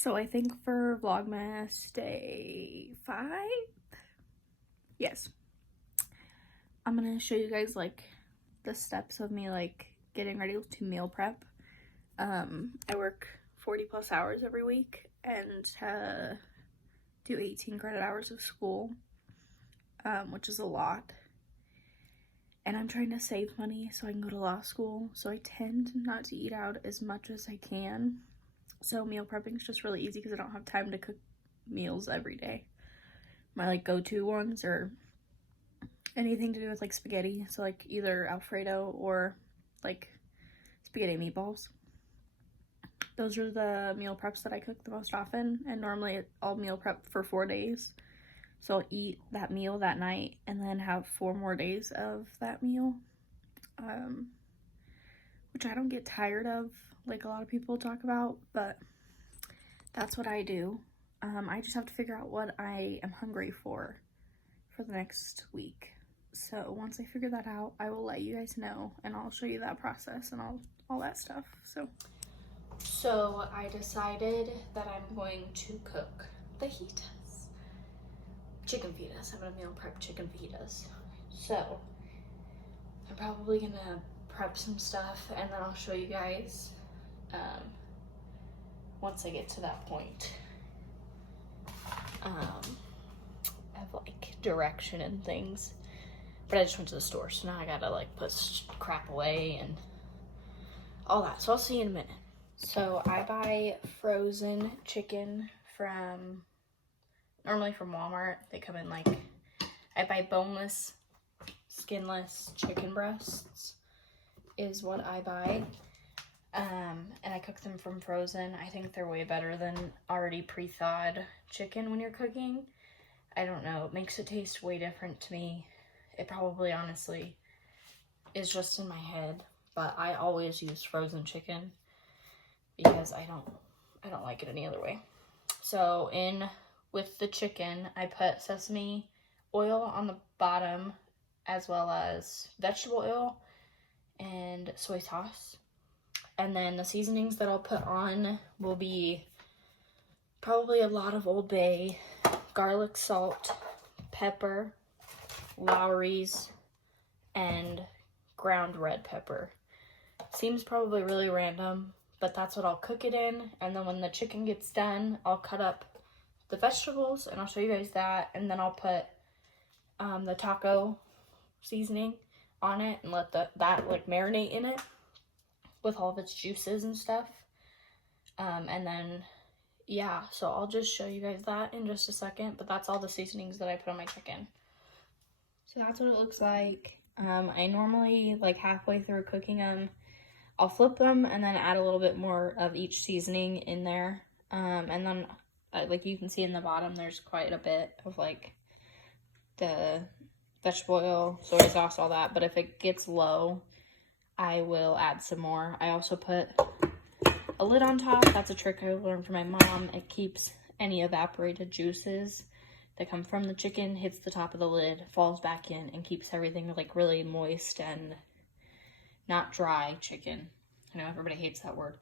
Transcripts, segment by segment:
So I think for Vlogmas day 5, yes, I'm gonna show you guys like the steps of me like getting ready to meal prep. I work 40 plus hours every week and do 18 credit hours of school, which is a lot. And I'm trying to save money so I can go to law school, so I tend not to eat out as much as I can. So meal prepping is just really easy because I don't have time to cook meals every day. My like go-to ones are anything to do with like spaghetti, so like either Alfredo or like spaghetti meatballs. Those are the meal preps that I cook the most often, and normally I'll meal prep for 4 days. So I'll eat that meal that night and then have 4 more days of that meal, which I don't get tired of like a lot of people talk about, but that's what I do. I just have to figure out what I am hungry for the next week. So once I figure that out, I will let you guys know, and I'll show you that process and all that stuff. So I decided that I'm going to cook fajitas. Chicken fajitas. I'm gonna meal prep chicken fajitas. So I'm probably gonna prep some stuff and then I'll show you guys once I get to that point of like direction and things. But I just went to the store, so now I gotta like put crap away and all that. So I'll see you in a minute. So I buy frozen chicken normally from Walmart. They come in like, I buy boneless, skinless chicken breasts is what I buy. And I cook them from frozen. I think they're way better than already pre-thawed chicken when you're cooking. I don't know, it makes it taste way different to me. It probably honestly is just in my head, but I always use frozen chicken because I don't like it any other way. So with the chicken, I put sesame oil on the bottom as well as vegetable oil and soy sauce. And then the seasonings that I'll put on will be probably a lot of Old Bay, garlic salt, pepper, Lowry's, and ground red pepper. Seems probably really random, but that's what I'll cook it in. And then when the chicken gets done, I'll cut up the vegetables and I'll show you guys that. And then I'll put the taco seasoning on it and let that like marinate in it with all of its juices and stuff. And then yeah, so I'll just show you guys that in just a second, but that's all the seasonings that I put on my chicken. So that's what it looks like. I normally, like halfway through cooking them, I'll flip them and then add a little bit more of each seasoning in there. And then like you can see in the bottom, there's quite a bit of like the vegetable oil, soy sauce, all that. But if it gets low, I will add some more. I also put a lid on top. That's a trick I learned from my mom. It keeps any evaporated juices that come from the chicken, hits the top of the lid, falls back in, and keeps everything like really moist and not dry chicken. I know everybody hates that word,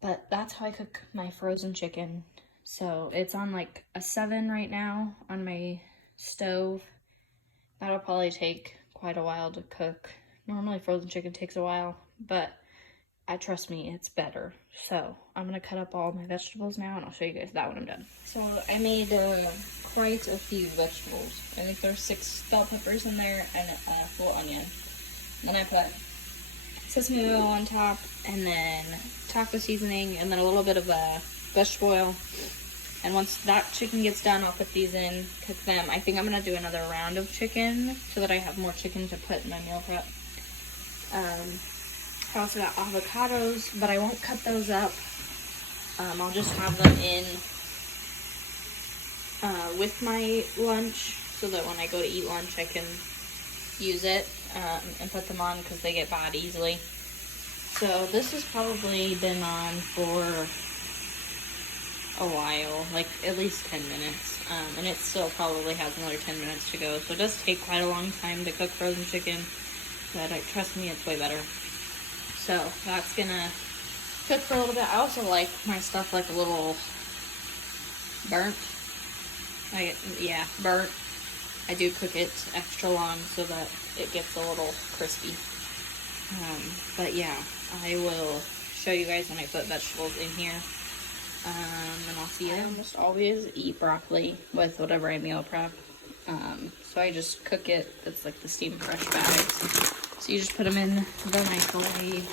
but that's how I cook my frozen chicken. So it's on like a 7 right now on my stove. That'll probably take quite a while to cook. Normally frozen chicken takes a while, but trust me, it's better. So I'm gonna cut up all my vegetables now and I'll show you guys that when I'm done. So I made quite a few vegetables. I think there's 6 bell peppers in there and a full onion. And then I put sesame oil on top and then taco seasoning and then a little bit of vegetable oil. And once that chicken gets done, I'll put these in, cook them. I think I'm gonna do another round of chicken so that I have more chicken to put in my meal prep. I also got avocados, but I won't cut those up. I'll just have them in with my lunch so that when I go to eat lunch, I can use it and put them on because they get bad easily. So this has probably been on for a while, like at least 10 minutes. And it still probably has another 10 minutes to go. So it does take quite a long time to cook frozen chicken, but trust me, it's way better. So that's gonna cook for a little bit. I also like my stuff like a little burnt. Yeah, burnt. I do cook it extra long so that it gets a little crispy. But yeah, I will show you guys when I put vegetables in here. And I'll see you. I almost always eat broccoli with whatever I meal prep. So I just cook it. It's like the steam fresh bags. So you just put them in the microwave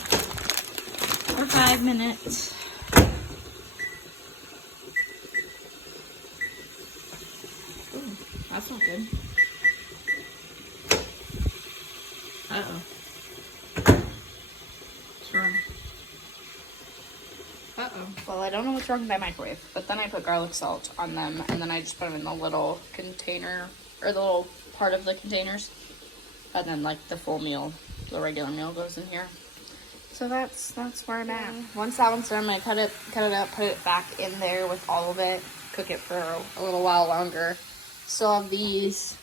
for 5 minutes. Ooh, that's not good. Uh-oh. What's wrong? Uh-oh. Well, I don't know what's wrong with my microwave, but then I put garlic salt on them, and then I just put them in the little container, or the little part of the containers, and then like the full meal, the regular meal goes in here. So that's where I'm at. Once that one's done, I'm gonna cut it up, put it back in there with all of it, cook it for a little while longer. Still have these.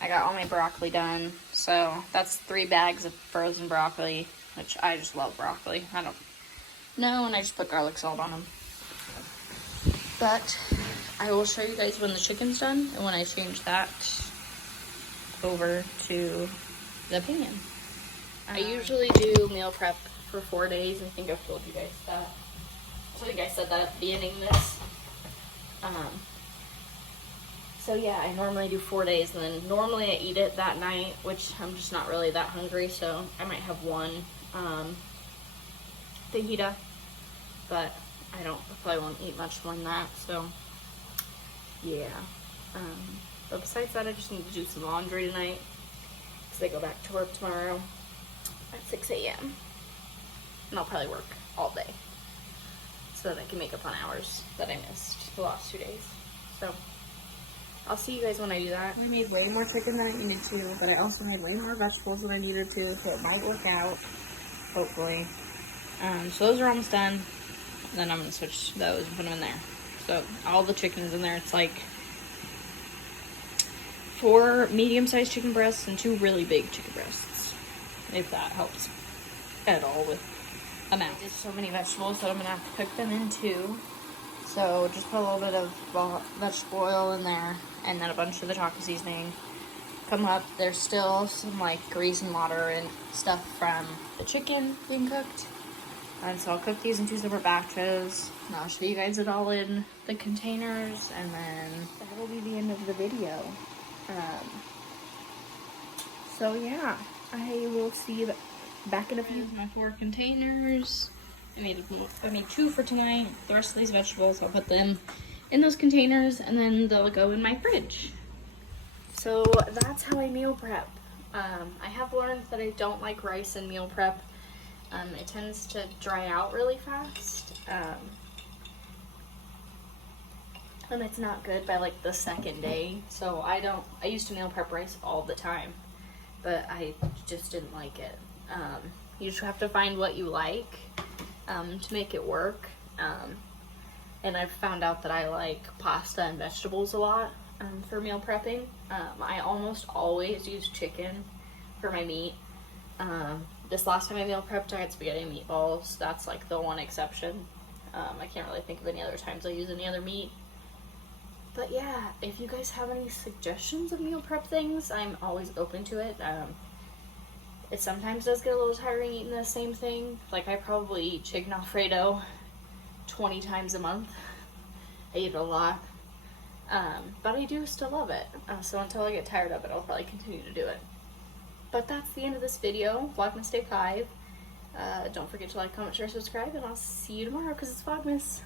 I got all my broccoli done, so that's 3 bags of frozen broccoli, which I just love broccoli. I don't know, and I just put garlic salt on them. But I will show you guys when the chicken's done and when I change that over to the pan. I usually do meal prep for 4 days. I think I've told you guys that. I think I said that at the beginning of this. So yeah, I normally do 4 days, and then normally I eat it that night, which I'm just not really that hungry, so I might have one fajita, but I probably won't eat much more than that, so yeah. But besides that, I just need to do some laundry tonight, because I go back to work tomorrow at 6 a.m. and I'll probably work all day, so that I can make up on hours that I missed the last 2 days. So I'll see you guys when I do that. I made way more chicken than I needed to, but I also made way more vegetables than I needed to, so it might work out, hopefully. So those are almost done. And then I'm going to switch those and put them in there. So all the chicken's in there. It's like 4 medium-sized chicken breasts and 2 really big chicken breasts, if that helps at all with amount. There's so many vegetables that I'm going to have to cook them in 2. So just put a little bit of vegetable oil in there, and then a bunch of the taco seasoning. Come up, there's still some like grease and water and stuff from the chicken being cooked. And so I'll cook these in 2 separate batches, and I'll show you guys it all in the containers, and then that will be the end of the video. So yeah, I will see you back in a few. My 4 containers. I made 2 for tonight. The rest of these vegetables, I'll put them in those containers, and then they'll go in my fridge. So that's how I meal prep. I have learned that I don't like rice in meal prep. It tends to dry out really fast. And it's not good by like the 2nd day. So I used to meal prep rice all the time, but I just didn't like it. You just have to find what you like to make it work. And I've found out that I like pasta and vegetables a lot for meal prepping. I almost always use chicken for my meat. This last time I meal prepped, I had spaghetti and meatballs. That's like the one exception. I can't really think of any other times I use any other meat. But yeah, if you guys have any suggestions of meal prep things, I'm always open to it. It sometimes does get a little tiring eating the same thing. Like, I probably eat chicken Alfredo 20 times a month. I eat it a lot. But I do still love it. So until I get tired of it, I'll probably continue to do it. But that's the end of this video. Vlogmas Day 5. Don't forget to like, comment, share, subscribe, and I'll see you tomorrow because it's Vlogmas.